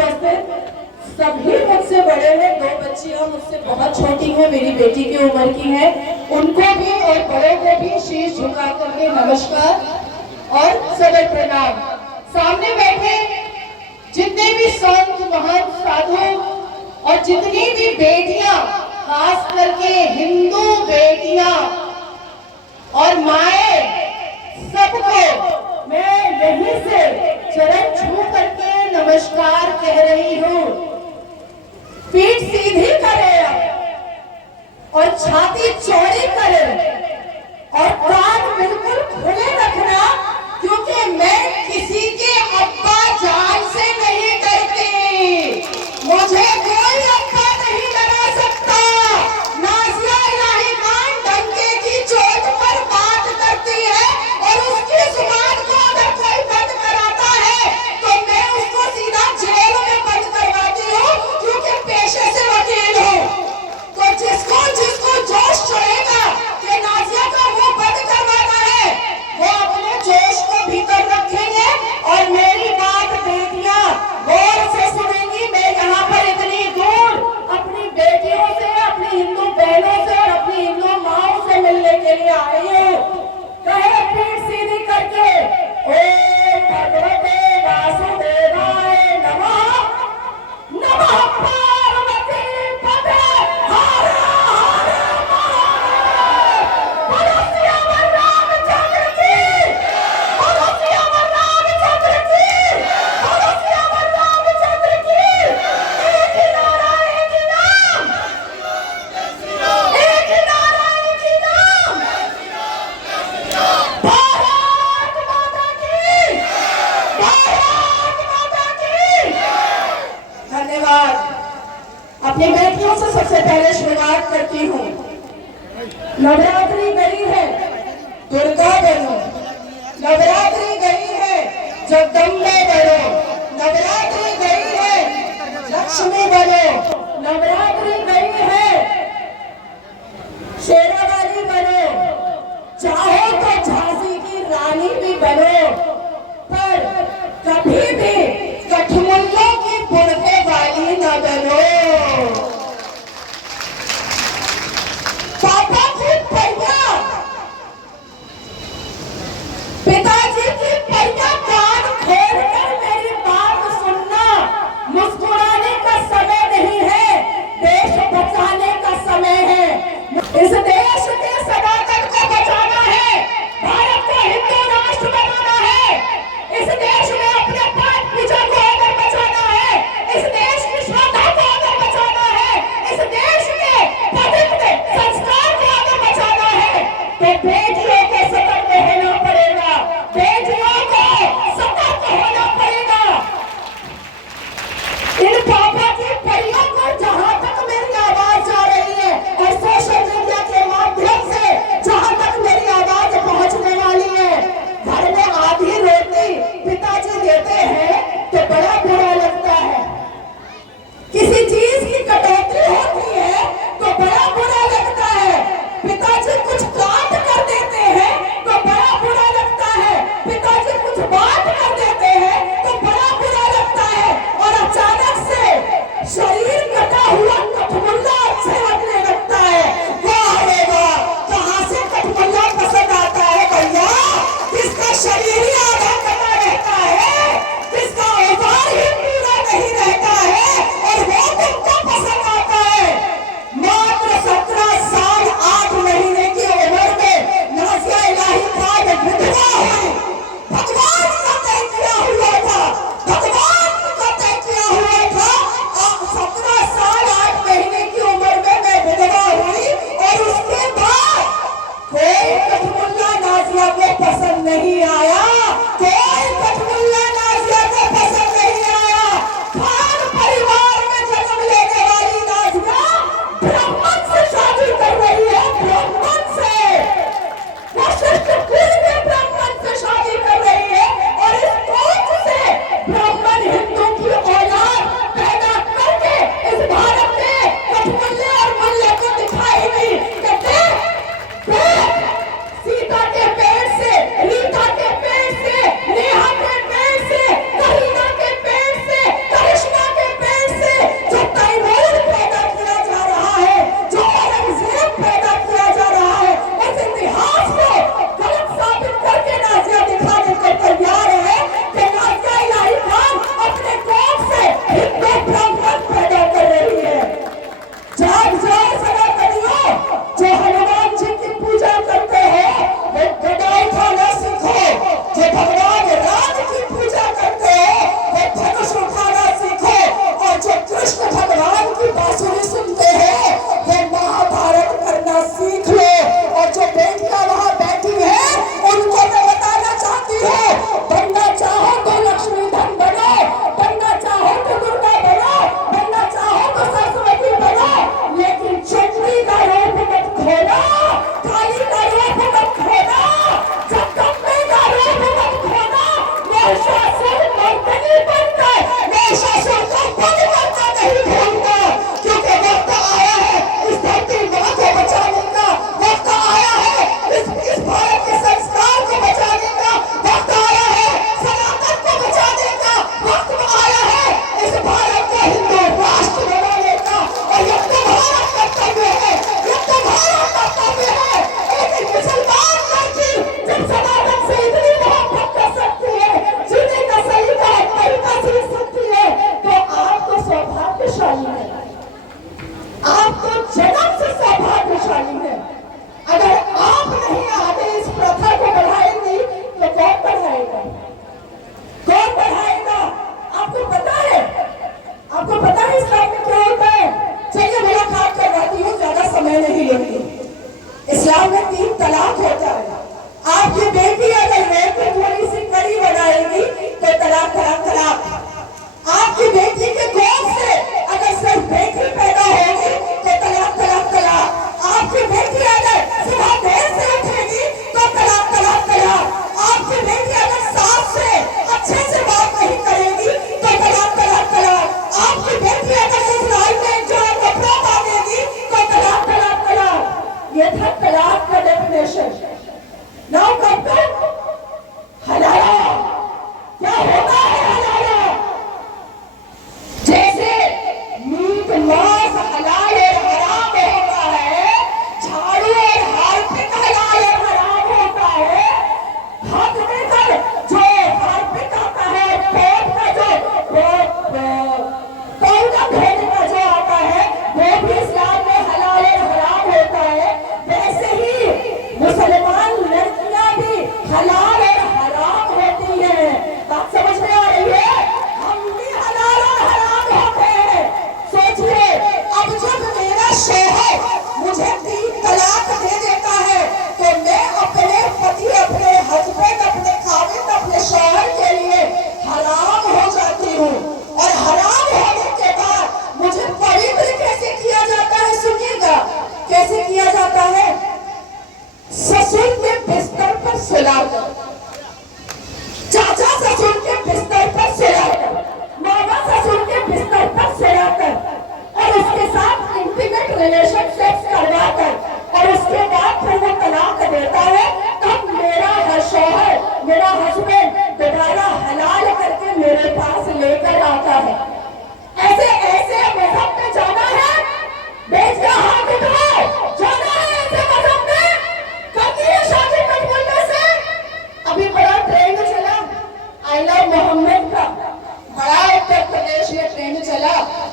उपस्थित सभी मुझसे बड़े हैं, 2 बच्चियां मुझसे बहुत छोटी हैं, मेरी बेटी की उम्र की है, उनको भी और बड़ों को भी शीश झुका करके नमस्कार और सदर प्रणाम। सामने बैठे जितने भी संत महंत साधु और जितनी भी बेटियां, खास करके हिंदू बेटियां और माए, सबको मैं यहीं से चरण छू करके नमस्कार कह रही हूँ। पीठ सीधी करें और छाती चौड़ी करें और कान बिल्कुल खुले रखना, क्योंकि मैं किसी के अब्बा जान से नहीं डरती, मुझे कोई अब्बा नहीं लगा सकता। नाज़िया इलाही खान डंके की चोट पर बात करती है और उसकी जुबान को अगर कोई बंद कराता है तो मैं उसको सीधा जेल में बंद करवाती हूँ, क्योंकि पेशे से वकील हूँ। तो जिसको जिसको जोश चढ़ेगा कि नाज़िया का मुंह बंद करवाना है, वो अपने जोश को भीतर रखेंगे और मेरी बात बेटियां गौर से सुनेंगी। मैं यहाँ पर इतनी दूर अपनी बेटियों से, अपनी हिंदू बहनों से और अपनी हिंदू माओ से मिलने के लिए आई हूँ। कहे पीठ सीधी करके, ओम भगवते वासुदेवाय नमः, नमः पार्वती पते, हर हर महादेव। बोलो सियावर रामचंद्र की, बोलो सियावर रामचंद्र की, बोलो सियावर रामचंद्र की। एक ही नारा, एक ही नाम, एक ही नारा, एक ही नाम, भारत माता की, भारत माता की। धन्यवाद। अपनी बेटियों से सबसे पहले शुरुआत करती हूँ। नवरात्रि गई है, दुर्गा बनो, नवरात्रि गई है, जगदम्बे बनो, नवरात्रि गई है, लक्ष्मी बनो, नवरात्रि गई है, शेरावाली बनो, चाहो तो झांसी की रानी भी बनो, पर कभी भी कठमुल्लों की बुढ़े वाली न बनो। पापा की पैया, पिताजी की पैया कान खोल कर मेरी बात सुनना। मुस्कुराने का समय नहीं है, देश बचाने का समय है। इस देश के सनातन को बचाना है, भारत को हिंदू राष्ट्र बनाना है, इस देश में अपने पाठ पूजा को अगर बचाना है, इस देश की श्रद्धा को अगर बचाना है, इस देश के पवित्र संस्कार को अगर बचाना है, तो बेटियों को सतर्क होना पड़ेगा, बेटियों को सतर्क होना पड़ेगा। इन पापा की परियों को जहां तक मेरी आवाज जा रही है और सोशल मीडिया के माध्यम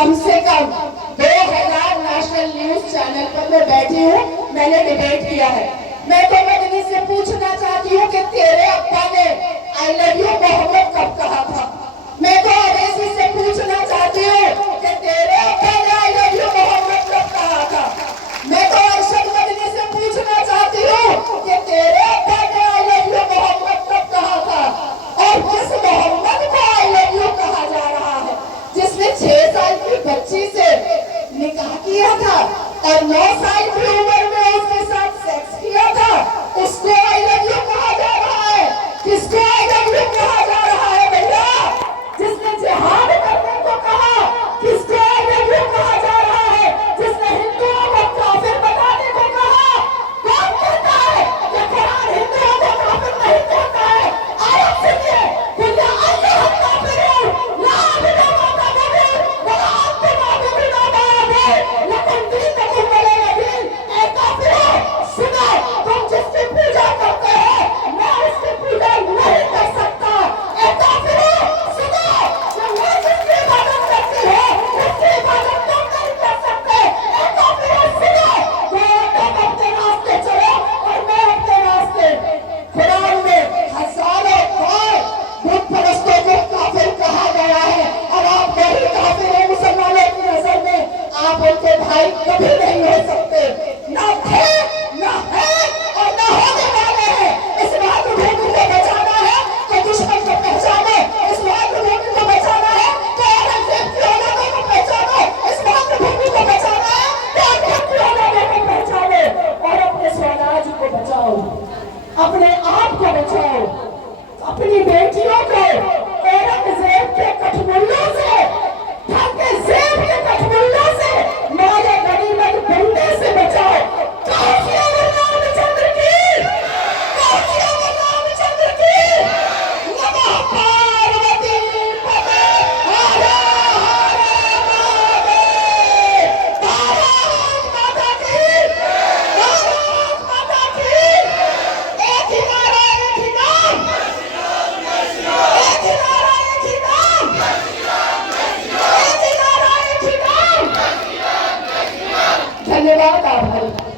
कम से कम 2000 नेशनल न्यूज चैनल पर मैं बैठी हूँ, मैंने डिबेट किया है। मैं तो मदनी से पूछना चाहती हूँ कि तेरे अब्बा ने आई लव यू मोहम्मद कब कहा था? मैं तो अवैसी से पूछना चाहती हूँ कि तेरे अब्बा ने आई लव यू मोहम्मद कब कहा था? मैं तो अरशद मदनी से पूछना चाहती हूँ कि तेरे अब्बा ने आई लव यू मोहम्मद कब कहा था? और किस मोहम्मद को आई लव यू कहा जा रहा है जिसने 6 साल की बच्ची से निकाह किया था और 9 साल की उम्र में उसके साथ सेक्स किया था? उसको आई लव यू कहा जा रहा है? किसको आई लव यू कहा जा रहा है भैया? जिसने जिहाद करने को कहा, किसको आई लव यू कहा जा रहा है? जिसने हिंदुओं को काफिर बनाने को कहा, कौन कहता है कि कुरान हिंदुओं को काफिर नहीं कहता है? आयत सुनिए, कुल या अय्युहल काफिरून ला अअबुदु मा तअबुदून वला अंतुम आबिदूना मा अअबुदु लकुम दीनुकुम वलिय दीन। ऐ काफिरों, सुनो, तुम जिसकी पूजा करते हो मैं उसकी पूजा नहीं कर सकता। ऐ काफिरों, सुनो, कि वो जिसकी इबादत करती हो उसकी इबादत तुम नहीं कर सकते। ऐ काफिरों, सुनो, तुम अपने रास्ते चलो और मैं अपने रास्ते। कुरान में हजारों बार बुत परस्तों को काफिर कहा गया है और आप वही काफिर हैं मुसलमानों की नजर में। आप उनके भाई कभी नहीं हो सकते, ना थे, ना है और ना होने वाले हैं। इस मातृभूमि को बचाना है तो दुश्मन को पहचानो, इस मातृभूमि को बचाना है तो औरंगजेब की औलादों को पहचानो, इस मातृभूमि को बचाना है तो अकबर की औलादों को पहचानो और अपने स्वराज को बचाओ, अपने आप को बचाओ, अपनी बेटियों को औरंगजेब के कठमुल्लों से, औरंगजेब के कठमुल्लों से, माया गनीमत बनने से बचाओ। काफिया रामचंद्र की, काफिया रामचंद्र की, नमः पार्वती पते, हर हर महादेव, भारत माता की, भारत माता की। एक ही नारा, एक ही नाम, एक ही नारा, एक ही नाम, एक ही नारा, एक ही नाम। धन्यवाद, आभारी।